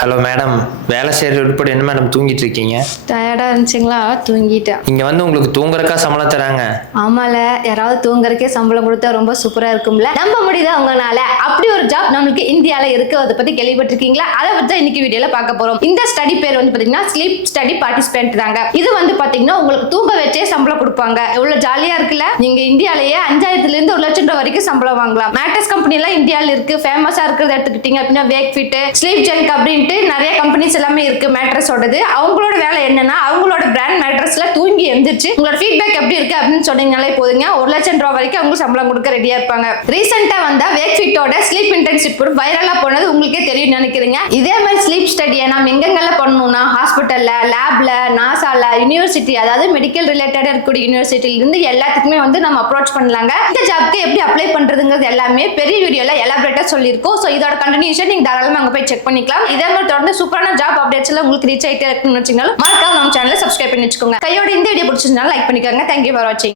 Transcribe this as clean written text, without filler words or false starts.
Hello madam, வேலை செய்கிற உட்பட என்ன மேடம் தூங்கிட்டு இருக்கீங்க? டயர்டாக இருந்துச்சுங்களா, தூங்கிட்டேன். இங்கே வந்து உங்களுக்கு தூங்குறக்கா சம்பளம் தராங்க? ஆமால, யாராவது தூங்குறதுக்கே சம்பளம் கொடுத்தா ரொம்ப சூப்பராக இருக்கும்ல. நம்ப முடியுதா உங்களால? அப்படி ஒரு ஜாப் நம்மளுக்கு இந்தியாவில் இருக்கு. அதை பற்றி கேள்விப்பட்டிருக்கீங்களா? அதை பற்றி தான் இன்னைக்கு வீடியோவில் பார்க்க போகிறோம். இந்த ஸ்டடி பேர் வந்து பார்த்தீங்கன்னா ஸ்லீப் ஸ்டடி பார்ட்டிசிபென்ட் தாங்க. இது வந்து பார்த்தீங்கன்னா உங்களுக்கு தூங்க வச்சே சம்பளம் கொடுப்பாங்க. எவ்வளோ ஜாலியாக இருக்குல்ல. நீங்கள் இந்தியாவிலேயே 5000 1 லட்சம் ரூபாய் வரைக்கும் சம்பளம் வாங்கலாம். மேட்ரஸ் கம்பெனிலாம் இந்தியாவில் இருக்கு. ஃபேமஸாக இருக்கிறத எடுத்துக்கிட்டீங்க அப்படின்னா வேக் ஃபிட், ஸ்லீப் ஜெங்க் அப்படின்ட்டு நிறைய கம்பெனிஸ் எல்லாமே இருக்கு மேட்ரஸோடது. அவங்களோட வேலை என்னன்னா அவங்களோட பிராண்ட் மேட்ரஸ்ல தூங்கி எந்திரிச்சு உங்களோட ஃபீட்பேக் எப்படி இருக்கு அப்படின்னு சொன்னீங்கனாலே போதுங்க, 1 லட்சம் ரூபாய் வரைக்கும் அவங்க சம்பளம் கொடுக்க ரெடியா இருப்பாங்க. ரீசெண்டா வந்த வேக் ஃபிட்டோட ஸ்லீப் இன்டென்சிவ் வைரலா போனது உங்களுக்கே தெரியும் நினைக்கிறீங்க. இதே மாதிரி ஸ்லீப் ஸ்டடியை நம்ம எங்கெங்கெல்லாம் பண்ணணும்னா ஹாஸ்பிட்டல்ல, லேப்ல, நாசால, யூனிவர்சிட்டி, அதாவது மெடிக்கல் ரிலேட்டடா இருக்கக்கூடிய யூனிவர்சிட்டில இருந்து எல்லாத்துக்குமே வந்து நம்ம அப்ரோச் பண்ணலாங்க. இந்த ஜாப்க்கு எப்படி அப்ளை பண்றதுங்கிறது எல்லாமே பெரிய வீடியோல எலாபரேட்டா சொல்லியிருக்கோம். ஸோ இதோட கண்டினியூஷன் நீங்க தாராளமா அங்க போய் செக் பண்ணிக்கலாம். இதே மாதிரி தொடர்ந்து சூப்பரான ஜாப் அப்டேட்ஸ் எல்லாம் உங்களுக்கு ரீச் ஆயிட்டே இருக்குன்னு வச்சுக்கோங்க. மறக்காம நம்ம சேனலை சப்ஸ்கிரைப் பண்ணி வச்சுக்கோங்க. கையோட இந்த வீடியோ பிடிச்சிருந்தாலும் லைக் பண்ணிக்கோங்க. தேங்க்யூ ஃபார் வாட்சிங்.